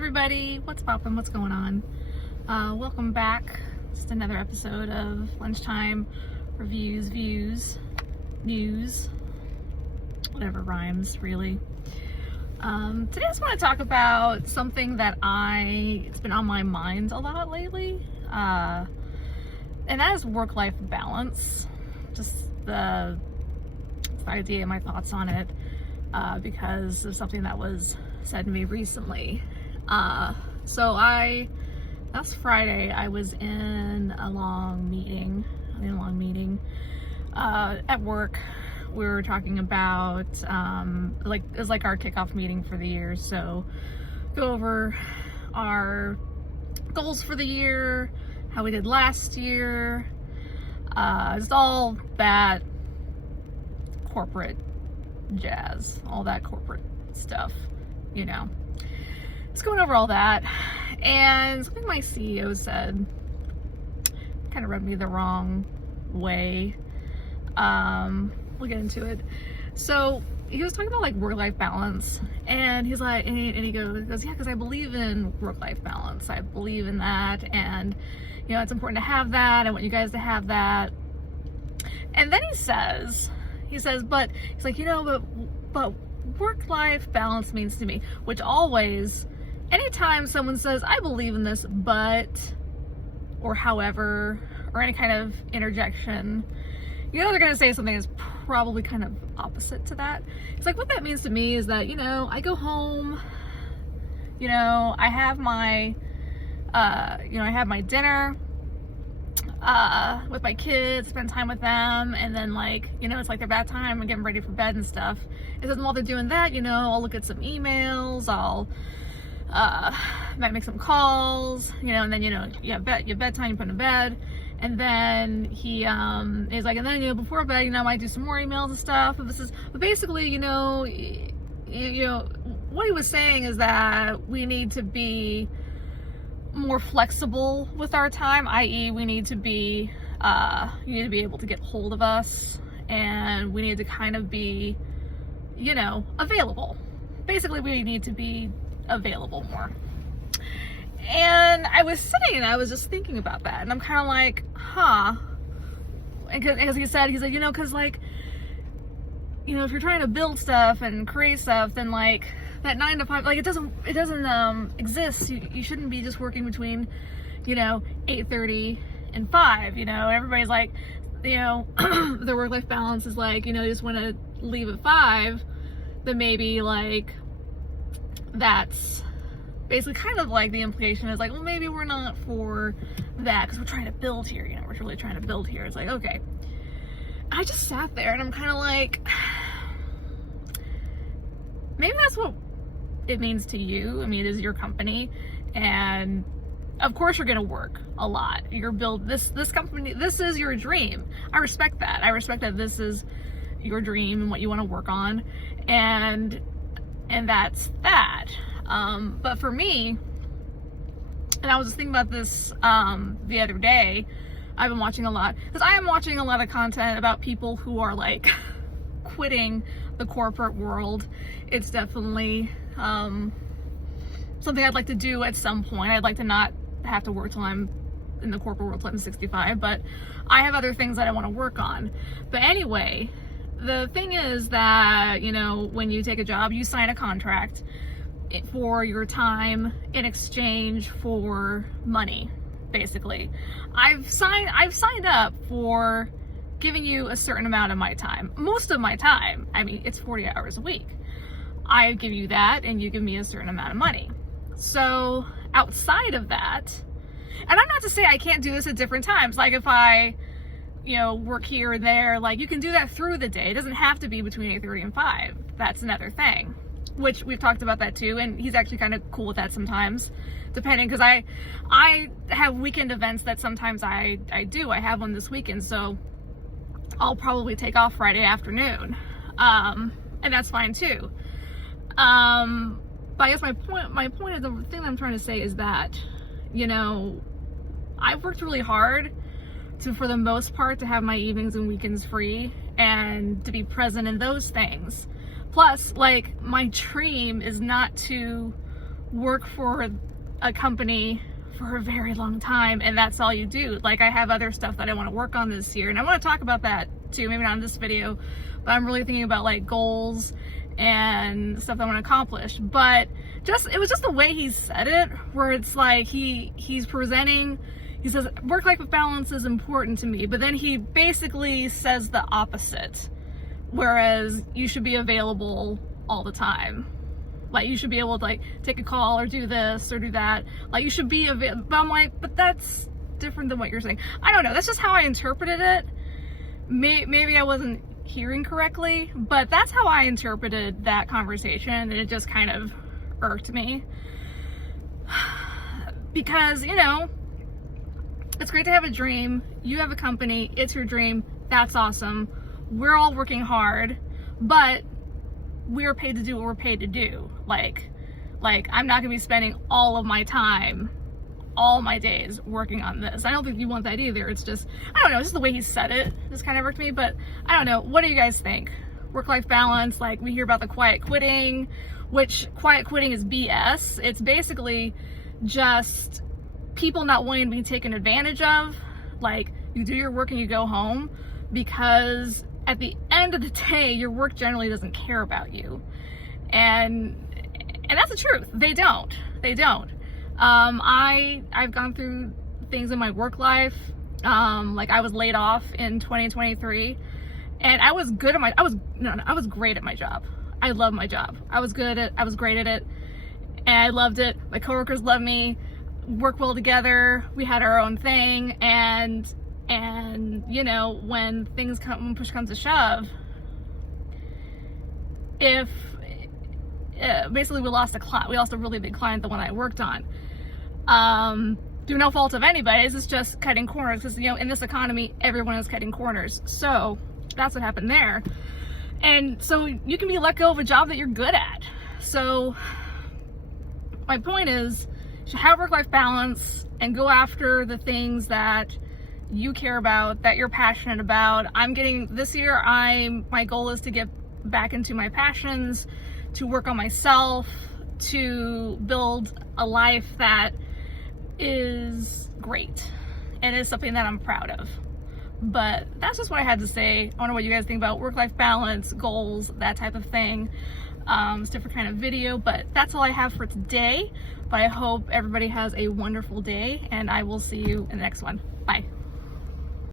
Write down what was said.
everybody, what's poppin', what's going on? Welcome back. Just another episode of Lunchtime Reviews, Views, News, whatever rhymes, really. Today I just want to talk about something that it's been on my mind a lot lately, and that is work-life balance. Just the idea, my thoughts on it, because of something that was said to me recently. Last Friday I was in a long meeting at work. We were talking about it was like our kickoff meeting for the year, so go over our goals for the year, how we did last year, just all that corporate jazz, all that corporate stuff, you know. Just going over all that, and something my CEO said kind of rubbed me the wrong way. We'll get into it. So he was talking about like work-life balance, and he's like, and he goes, yeah, because I believe in work-life balance. I believe in that, and you know, it's important to have that. I want you guys to have that. And then he says, but he's like, you know, but work-life balance means to me, which always, anytime someone says, I believe in this, but, or however, or any kind of interjection, you know they're going to say something that's probably kind of opposite to that. It's like, what that means to me is that, you know, I go home, you know, I have my dinner with my kids, spend time with them, and then, like, you know, it's like their bad time and getting ready for bed and stuff. And then while they're doing that, you know, I'll look at some emails, I'll might make some calls, you know, and then, you know, you have bedtime, you put in bed. And then he's like, and then, you know, before bed, you know, I might do some more emails and stuff. But basically, you know, what he was saying is that we need to be more flexible with our time, i.e. we need to be, you need to be able to get hold of us, and we need to kind of be, you know, available. Basically, we need to be available more. And I was sitting and I was just thinking about that, and I'm kind of like, huh. And because he's like, you know, because, like, you know, if you're trying to build stuff and create stuff, then, like, that 9 to 5, like, it doesn't exist. You shouldn't be just working between, you know, 8:30 and 5. You know, everybody's like, you know, their work-life balance is like, you know, you just want to leave at 5. Then maybe, like, that's basically kind of like the implication is like, well, maybe we're not for that because we're trying to build here, you know, we're really trying to build here. It's like, okay. I just sat there and I'm kind of like, maybe that's what it means to you. I mean, it is your company, and of course you're gonna work a lot. You're this company, this is your dream. I respect that. I respect that this is your dream and what you want to work on, and that's that. But for me, and I was just thinking about this the other day, I've been watching a lot, because I am watching a lot of content about people who are like quitting the corporate world. It's definitely something I'd like to do at some point. I'd like to not have to work till I'm in the corporate world till I'm 65, but I have other things that I want to work on. But anyway, the thing is that, you know, when you take a job, you sign a contract for your time in exchange for money, basically. I've signed up for giving you a certain amount of my time. Most of my time, I mean, it's 40 hours a week. I give you that, and you give me a certain amount of money. So outside of that, and I'm not to say I can't do this at different times, like if I, you know, work here or there, like, you can do that through the day. It doesn't have to be between 8:30 and 5. That's another thing, which we've talked about that too, and he's actually kind of cool with that sometimes, depending, because I have weekend events that sometimes I do. I have one this weekend, so I'll probably take off Friday afternoon, and that's fine too. But I guess my point is, the thing that I'm trying to say is that, you know, I've worked really hard for the most part, to have my evenings and weekends free and to be present in those things. Plus, like, my dream is not to work for a company for a very long time and that's all you do. Like, I have other stuff that I want to work on this year, and I want to talk about that too, maybe not in this video, but I'm really thinking about like goals and stuff that I want to accomplish. But it was just the way he said it, where it's like he's presenting, he says work-life balance is important to me, but then he basically says the opposite, whereas you should be available all the time. Like, you should be able to like take a call or do this or do that. Like, you should be available. But I'm like, but that's different than what you're saying. I don't know. That's just how I interpreted it. Maybe I wasn't hearing correctly, but that's how I interpreted that conversation, and it just kind of irked me. Because, you know, it's great to have a dream. You have a company. It's your dream. That's awesome. We're all working hard, but we're paid to do what we're paid to do. Like I'm not gonna be spending all of my time, all my days working on this. I don't think you want that either. It's just, I don't know, just the way he said it just kind of irked me. But I don't know, what do you guys think? Work-life balance, like we hear about the quiet quitting, which quiet quitting is BS. It's basically just people not wanting to be taken advantage of. Like, you do your work and you go home, because at the end of the day, your work generally doesn't care about you. And that's the truth. They don't. I've gone through things in my work life. Like, I was laid off in 2023, and I was great at my job. I love my job. I was great at it, and I loved it. My coworkers loved me, worked well together. We had our own thing, and you know, when push comes to shove, basically we lost a really big client, the one I worked on, through no fault of anybody's. It's just cutting corners, because, you know, in this economy, everyone is cutting corners. So that's what happened there. And so you can be let go of a job that you're good at. So my point is, you should have work-life balance and go after the things that you care about, that you're passionate about. This year, my goal is to get back into my passions, to work on myself, to build a life that is great and is something that I'm proud of. But that's just what I had to say. I don't know what you guys think about work-life balance, goals, that type of thing. It's a different kind of video, but that's all I have for today. But I hope everybody has a wonderful day, and I will see you in the next one. Bye.